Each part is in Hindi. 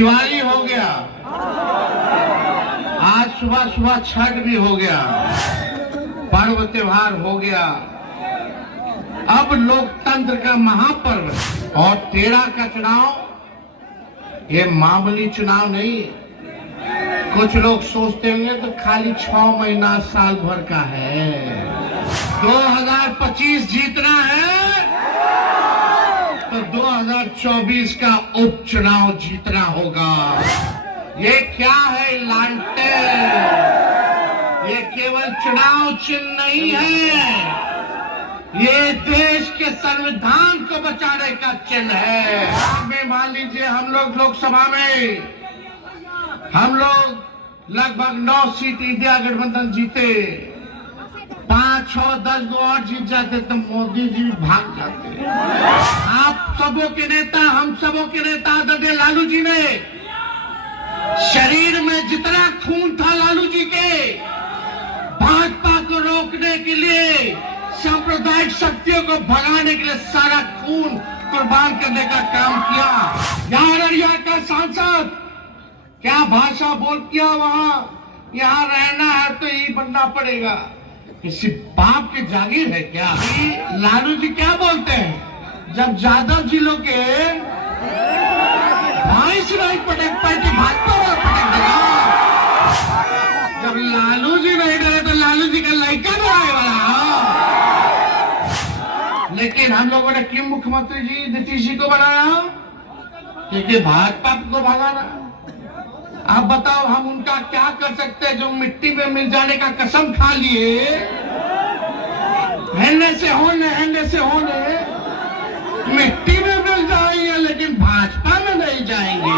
दिवाली हो गया, आज सुबह सुबह छठ भी हो गया, पर्व त्योहार हो गया। अब लोकतंत्र का महापर्व है और 13 का चुनाव ये मामूली चुनाव नहीं है। कुछ लोग सोचते होंगे तो खाली 6 महीना साल भर का है। 2025 जीतना है तो 2024 का उपचुनाव जीतना होगा। ये क्या है लांटेन, ये केवल चुनाव चिन्ह नहीं है, ये देश के संविधान को बचाने का चिन्ह है। मान लीजिए हम लोग लोकसभा में हम लोग लगभग 9 सीट इंडिया गठबंधन जीते, 5, 6, 10 गो और जीत जाते तो मोदी जी भाग जाते। आप सबों के नेता, हम सबों के नेता आदरणीय लालू जी ने शरीर में जितना खून था लालू जी के, भाजपा को रोकने के लिए, सांप्रदायिक शक्तियों को भगाने के लिए सारा खून कुर्बान करने का काम किया। यहाँ अररिया का सांसद क्या भाषा बोल किया, वहां यहाँ रहना है तो यही बनना पड़ेगा। किसी बाप की जागीर है क्या? लालू जी क्या बोलते हैं, जब यादव जी लोग के भैंस नहीं पटक पाई कि भाजपा वाला पटक देगा। जब लालू जी नहीं डरे तो लालू जी का लड़का डराए वाला। लेकिन हम लोगों ने क्यों मुख्यमंत्री जी नीतीश जी को बनाया? क्योंकि भाजपा को भगाना। आप बताओ हम उनका क्या कर सकते हैं जो मिट्टी में मिल जाने का कसम खा लिए, हेलने से होने मिट्टी में मिल जाएंगे लेकिन भाजपा में नहीं जाएंगे।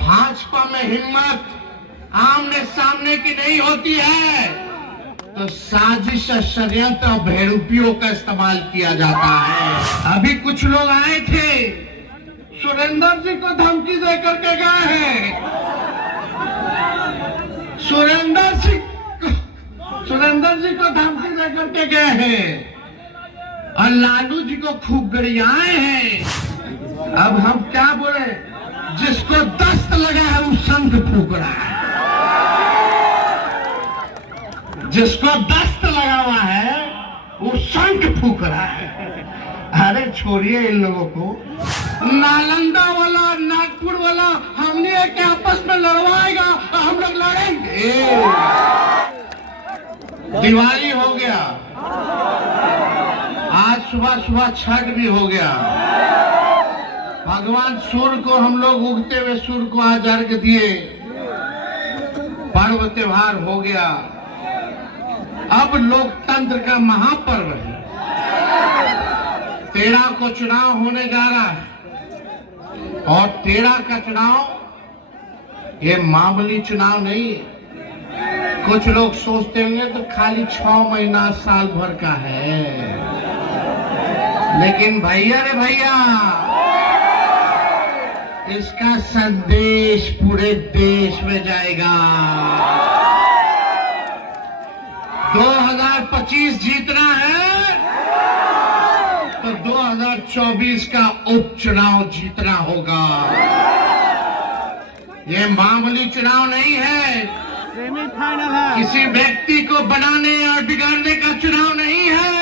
भाजपा में हिम्मत आमने सामने की नहीं होती है तो साजिश, षड्यंत्र और बेरुपियों का इस्तेमाल किया जाता है। अभी कुछ लोग आए थे, सुरेंद्र जी को धमकी दे करके गए हैं। सुरेंद्र जी को धमकी दे करके गए हैं और लालू जी को खूब गरियाए हैं। अब हम क्या बोले, जिसको दस्त लगा है वो शंख फूंक रहा है, जिसको दस्त लगा हुआ है वो शंख फूंक रहा है। अरे छोड़िए इन लोगों को। नालंदा वाला, नागपुर वाला हमने के आपस में लड़वाएगा, हम लोग लड़ेंगे। दिवाली हो गया, आज सुबह सुबह छठ भी हो गया। भगवान सूर्य को हम लोग उगते हुए सूर्य को आज अर्घ दिए, पर्व त्योहार हो गया। अब लोकतंत्र का महापर्व है। 13 को चुनाव होने जा रहा है और 13 का चुनाव ये मामूली चुनाव नहीं है। कुछ लोग सोचते होंगे तो खाली 6 महीना साल भर का है। लेकिन भैया रे भैया, इसका संदेश पूरे देश में जाएगा। 2025 जीतना है तो 2024 का उपचुनाव जीतना होगा। ये मामूली चुनाव नहीं है, किसी व्यक्ति को बनाने और बिगाड़ने का चुनाव नहीं है।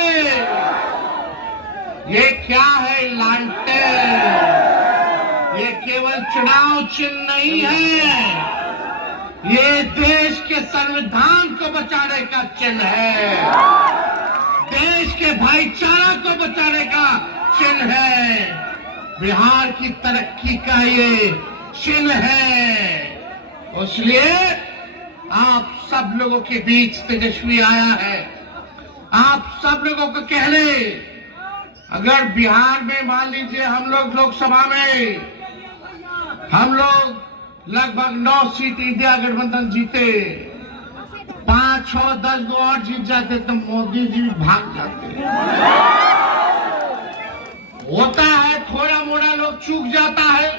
ये क्या है लांटेन, ये केवल चुनाव चिन्ह नहीं है, ये देश के संविधान को बचाने का चिन्ह है, देश के भाईचारा को बचाने का चिन्ह है, बिहार की तरक्की का ये चिन्ह है। इसलिए आप सब लोगों के बीच तेजस्वी आया है। आप सब लोगों को कहने, अगर बिहार में मान लीजिए हम लोग लोकसभा में हम लोग लगभग 9 सीट इंडिया गठबंधन जीते, 5, 6, 10 गो और जीत जाते तो मोदी जी भाग जाते। होता है, थोड़ा मोड़ा लोग चूक जाता है,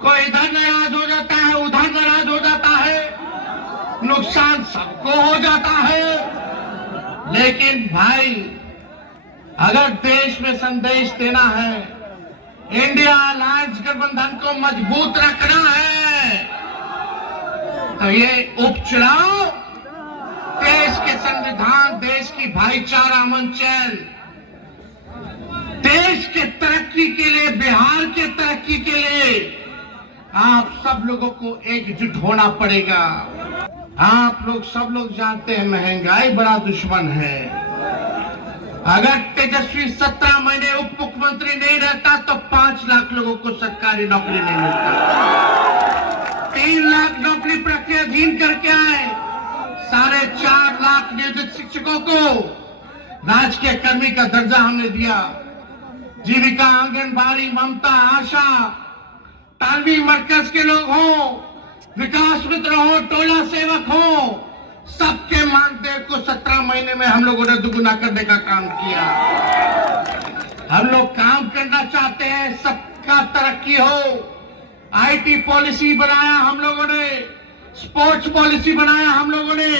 कोई इधर नाराज हो जाता है, उधर नाराज हो जाता है, नुकसान सबको हो जाता है। लेकिन भाई, अगर देश में संदेश देना है इंडिया अलायंस गठबंधन को मजबूत रखना है, तो ये उपचुनाव देश के संविधान, देश की भाईचारा मंचन, देश के तरक्की के लिए, बिहार के तरक्की के लिए आप सब लोगों को एकजुट होना पड़ेगा। आप लोग सब लोग जानते हैं महंगाई बड़ा दुश्मन है। अगर तेजस्वी 17 महीने उप मुख्यमंत्री नहीं रहता तो 5 लाख लोगों को सरकारी नौकरी नहीं मिलता। 3 लाख नौकरी प्रक्रियाधीन करके आए, 4.5 लाख नियोजित शिक्षकों को राजकीय कर्मी का दर्जा हमने दिया। जीविका, आंगनबाड़ी, ममता, आशा, तालवी मरकज के लोग हो, विकास मित्र हो, टोला सेवक हो, सबके मानदेय को 17 महीने में हम लोगों ने दुगुना करने का काम किया। हम लोग काम करना चाहते हैं, सबका तरक्की हो। आईटी पॉलिसी बनाया हम लोगों ने, स्पोर्ट्स पॉलिसी बनाया हम लोगों ने,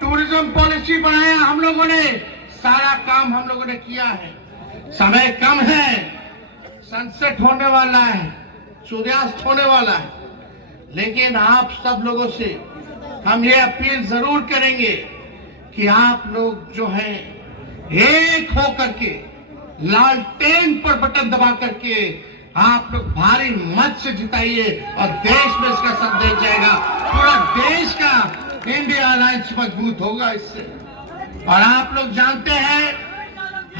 टूरिज्म पॉलिसी बनाया हम लोगों ने, सारा काम हम लोगों ने किया है। समय कम है, सनसेट होने वाला है, सूर्यास्त होने वाला है, लेकिन आप सब लोगों से हम ये अपील जरूर करेंगे कि आप लोग जो हैं एक हो करके, लालटेन पर बटन दबा करके आप लोग भारी मत से जिताइए और देश में इसका संदेश जाएगा। पूरा देश का इंडिया अलायंस मजबूत होगा इससे। और आप लोग जानते हैं,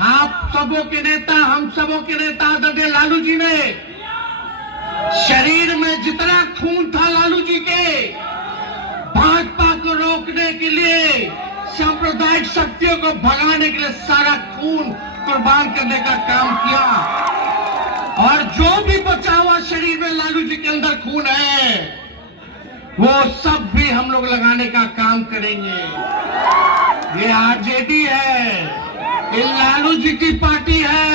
आप सबों के नेता, हम सबों के नेता आदरणीय लालू जी ने, शरीर में जितना खून था लालू जी के, भाजपा को रोकने के लिए, सांप्रदायिक शक्तियों को भगाने के लिए सारा खून कुर्बान करने का काम किया। और जो भी बचा हुआ शरीर में लालू जी के अंदर खून है, वो सब भी हम लोग लगाने का काम करेंगे। ये आरजेडी है, ये लालू जी की पार्टी है।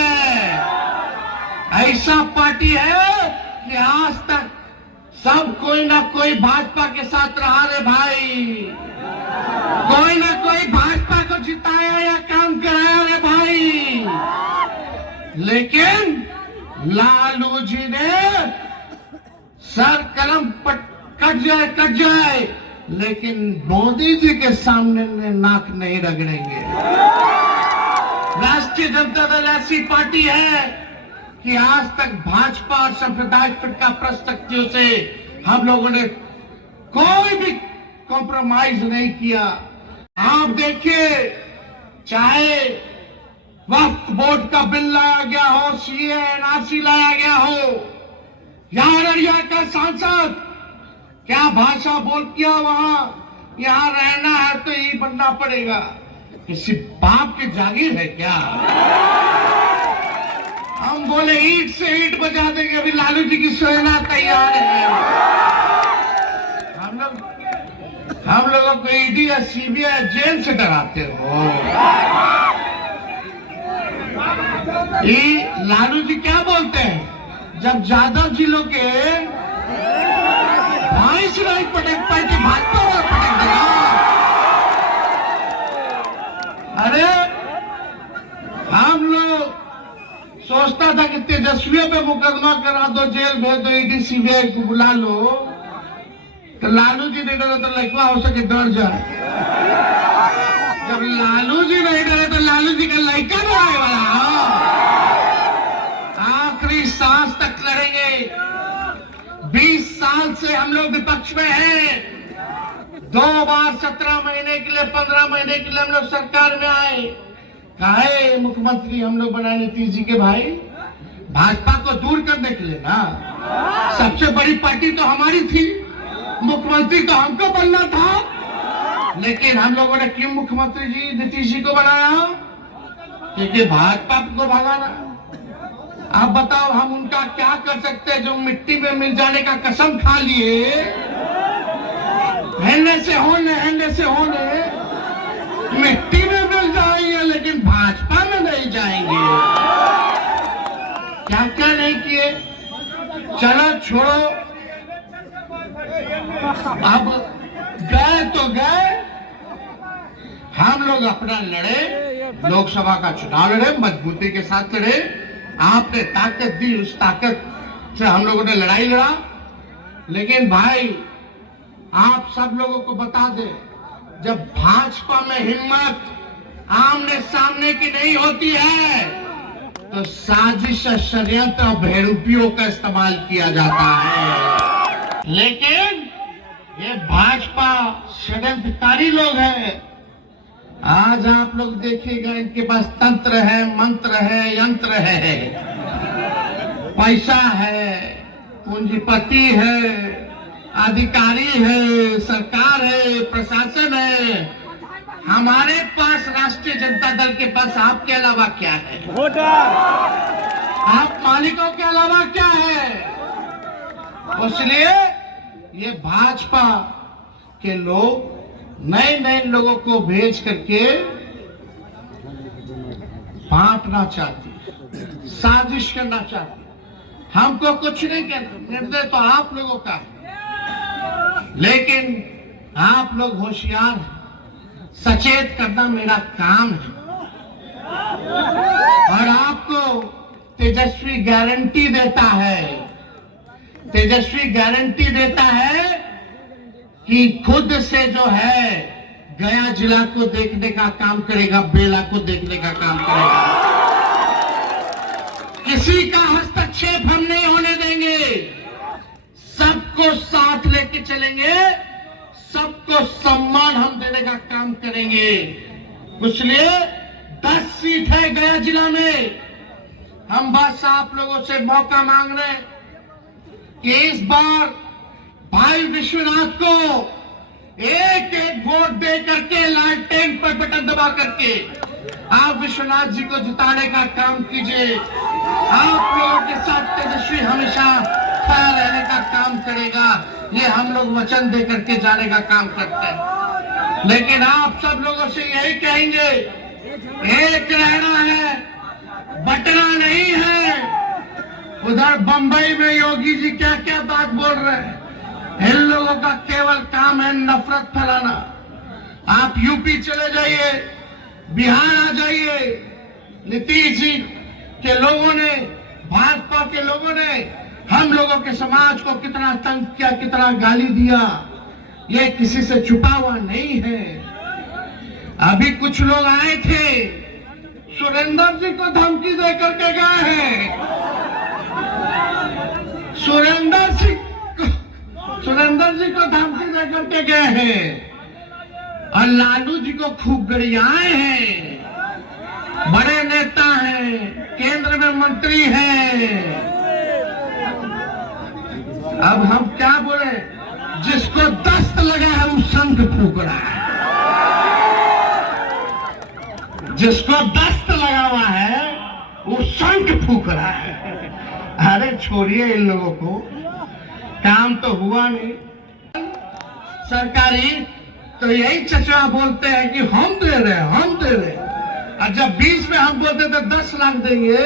ऐसा पार्टी है कि आज तक सब कोई ना कोई भाजपा के साथ रहा रे भाई, कोई ना कोई भाजपा को जिताया या काम कराया रे भाई। लेकिन लालू जी ने सर कलम कट जाए, लेकिन मोदी जी के सामने नाक नहीं रगड़ेंगे। राष्ट्रीय जनता दल ऐसी पार्टी है कि आज तक भाजपा और सांप्रदायिक फिरका प्रस्त शक्तियों से हम लोगों ने कोई भी कॉम्प्रोमाइज नहीं किया। आप देखिए, चाहे वक्फ बोर्ड का बिल लाया गया हो, सीए एनआरसी लाया गया हो, यहां अररिया का सांसद क्या भाषा बोल किया, वहां यहां रहना है तो यही बनना पड़ेगा। किसी बाप की जागीर है क्या? हम बोले ईंट से ईंट बजा देंगे, अभी लालू जी की सेना तैयार है। हम लोगों को ईडी या सीबीआई जेल से डराते हो। ये लालू जी क्या बोलते हैं, जब यादव जी लोग के भाई से नहीं पटक पाए थे, भाजपा और पटक देगा। अरे हम लोग सोचता था कि तेजस्वियों पे मुकदमा करा दो, जेल भेज दो, ईडी सीबीआई को बुला लो, तो लालू जी नहीं डरे तो लड़का हो सके डर जाए। जब लालू जी नहीं डरे तो लालू जी का लड़का डराने वाला। आखिरी सांस तक लड़ेंगे। 20 साल से हम लोग विपक्ष में हैं। 2 बार 17 महीने के लिए, 15 महीने के लिए हम लोग सरकार में आए। काहे मुख्यमंत्री हम लोग बनाए नीतीश जी के भाई? भाजपा को दूर करने के लिए ना। सबसे बड़ी पार्टी तो हमारी थी, मुख्यमंत्री तो हमको बनना था, लेकिन हम लोगों ने क्यों मुख्यमंत्री जी नीतीश जी को बनाया? क्योंकि भाजपा को भगाना। आप बताओ हम उनका क्या कर सकते हैं, जो मिट्टी में मिल जाने का कसम खा लिए, हिलने से होने मिट्टी में मिल जाएंगे, लेकिन भाजपा में नहीं जाएंगे। क्या क्या नहीं किए, चलो छोड़ो, अब गए तो गए। हम लोग अपना लड़े, लोकसभा का चुनाव लड़े, मजबूती के साथ लड़े। आपने ताकत दी, उस ताकत से हम लोगों ने लड़ाई लड़ा। लेकिन भाई आप सब लोगों को बता दे, जब भाजपा में हिम्मत आमने सामने की नहीं होती है तो साजिश, षड्यंत्र और भेड़ूपियों का इस्तेमाल किया जाता है। लेकिन ये भाजपा षड्यंत्रकारी लोग हैं। आज आप लोग देखिएगा, इनके पास तंत्र है, मंत्र है, यंत्र है, पैसा है, पूंजीपति है, अधिकारी है, सरकार है, प्रशासन है। हमारे पास राष्ट्रीय जनता दल के पास आपके अलावा क्या है? आप मालिकों के अलावा क्या है? इसलिए ये भाजपा के लोग नए नए लोगों को भेज करके बांटना चाहती, साजिश करना चाहती। हमको कुछ नहीं कहना, निर्णय तो आप लोगों का है, लेकिन आप लोग होशियार हैं, सचेत करना मेरा काम है। और आपको तेजस्वी गारंटी देता है, तेजस्वी गारंटी देता है कि खुद से जो है गया जिला को देखने का काम करेगा, बेला को देखने का काम करेगा। किसी का हस्तक्षेप हम नहीं होने देंगे, सबको साथ लेके चलेंगे, सबको सम्मान हम देने का काम करेंगे। इसलिए 10 सीट है गया जिला में। हम बस आप लोगों से मौका मांग रहे हैं कि इस बार भाई विश्वनाथ को एक एक वोट दे करके, लालटेन पर बटन दबा करके आप विश्वनाथ जी को जिताने का काम कीजिए। आप लोगों के साथ तेजस्वी हमेशा खड़ा रहने का काम करेगा, ये हम लोग वचन दे करके जाने का काम करते हैं। लेकिन आप सब लोगों से यही कहेंगे, एक रहना है, बटना नहीं है। उधर बंबई में योगी जी क्या क्या बात बोल रहे हैं। इन लोगों का केवल काम है नफरत फैलाना। आप यूपी चले जाइए, बिहार आ जाइए, नीतीश जी के लोगों ने, भाजपा के लोगों ने हम लोगों के समाज को कितना तंग किया, कितना गाली दिया, ये किसी से छुपा हुआ नहीं है। अभी कुछ लोग आए थे, सुरेंद्र जी को धमकी दे करके गए हैं। सुरेंद्र जी को धमकी दे करके गए हैं और लालू जी को खूब गरियाए हैं। बड़े नेता हैं, केंद्र में मंत्री हैं। अब हम क्या बोले, जिसको दस्त लगा है वो शंख फूक रहा है, जिसको दस्त लगा हुआ है वो शंख फूक रहा है। अरे छोड़िए इन लोगों को, काम तो हुआ नहीं। सरकारी तो यही चचरा बोलते हैं कि हम दे रहे हैं, हम दे रहे हैं। और जब 20 में हम बोलते थे 10 लाख देंगे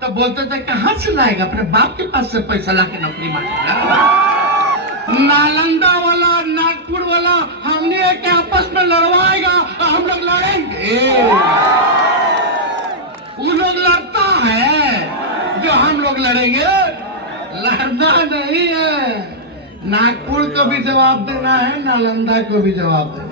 तो बोलते थे कहां से लाएगा, अपने बाप के पास से पैसा ला के नौकरी मांगेगा। नालंदा वाला, नागपुर वाला हमने के आपस में लड़वाएगा, हम लोग लड़ेंगे। वो लोग लड़ता है जो हम लोग लड़ेंगे, लड़ना नहीं है। नागपुर को भी जवाब देना है, नालंदा को भी जवाब देना है।